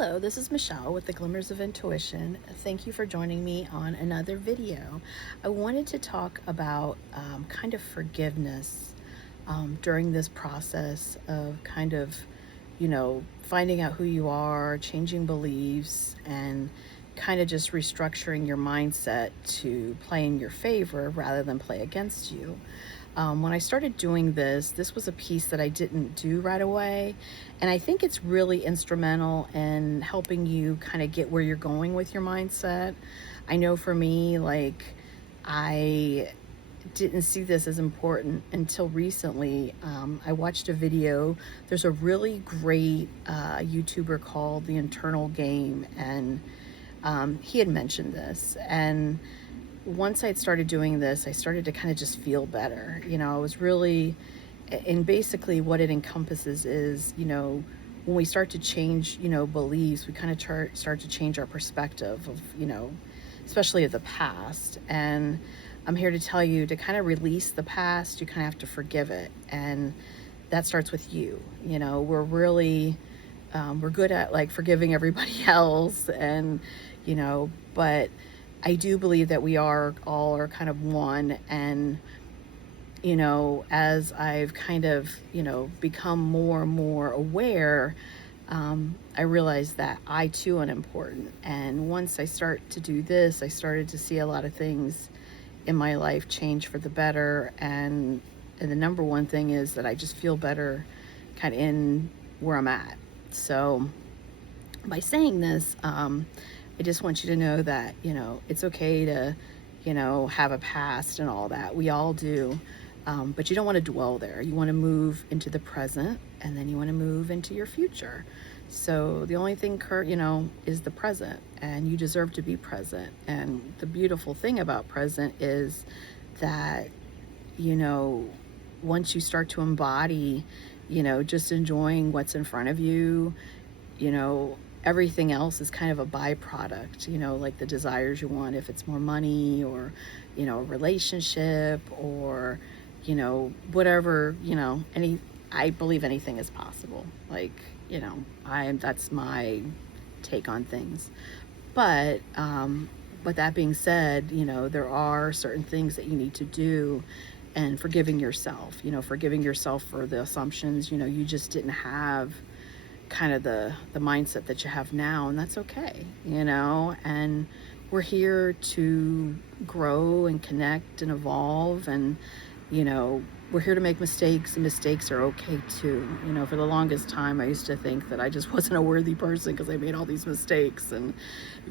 Hello, this is Michelle with the Glimmers of Intuition. Thank you for joining me on another video. I wanted to talk about kind of forgiveness during this process of finding out who you are, changing beliefs, and kind of just restructuring your mindset to play in your favor rather than play against you. When I started doing this was a piece that I didn't do right away. And I think it's really instrumental in helping you kind of get where you're going with your mindset. I know for me, I didn't see this as important until recently. I watched a video. There's a really great YouTuber called The Internal Game, and he had mentioned this. And once I'd started doing this, I started to kind of just feel better. I was really, and basically what it encompasses is, when we start to change, beliefs, we kind of start to change our perspective of, especially of the past. And I'm here to tell you to kind of release the past. You kind of have to forgive it. And that starts with you. We're really, we're good at forgiving everybody else, and, but I do believe that we all are kind of one. And, as I've kind of, become more and more aware, I realized that I too am important. And once I start to do this, I started to see a lot of things in my life change for the better. And the number one thing is that I just feel better kind of in where I'm at. So by saying this, I just want you to know that, it's okay to, have a past and all that. We all do. But you don't want to dwell there. You want to move into the present, and then you want to move into your future. So the only thing, is the present, and you deserve to be present. And the beautiful thing about present is that, once you start to embody, just enjoying what's in front of you, everything else is kind of a byproduct, like the desires you want, if it's more money or, a relationship or, whatever, I believe anything is possible. That's my take on things. But that being said, there are certain things that you need to do, and forgiving yourself for the assumptions, you just didn't have kind of the mindset that you have now, and that's okay, and we're here to grow and connect and evolve, and we're here to make mistakes, and mistakes are okay too. For the longest time I used to think that I just wasn't a worthy person because I made all these mistakes, and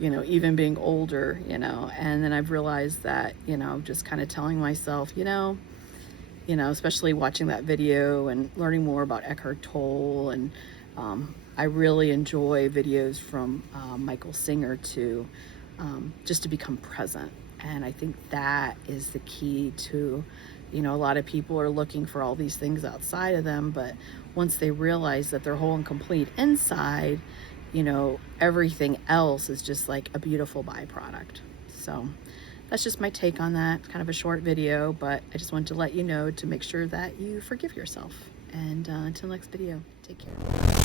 even being older, and then I've realized that, just kind of telling myself, especially watching that video and learning more about Eckhart Tolle, and I really enjoy videos from Michael Singer too, just to become present. And I think that is the key to, a lot of people are looking for all these things outside of them, but once they realize that they're whole and complete inside, everything else is just like a beautiful byproduct. So that's just my take on that. Kind of a short video, but I just wanted to let you know to make sure that you forgive yourself. And until next video, take care.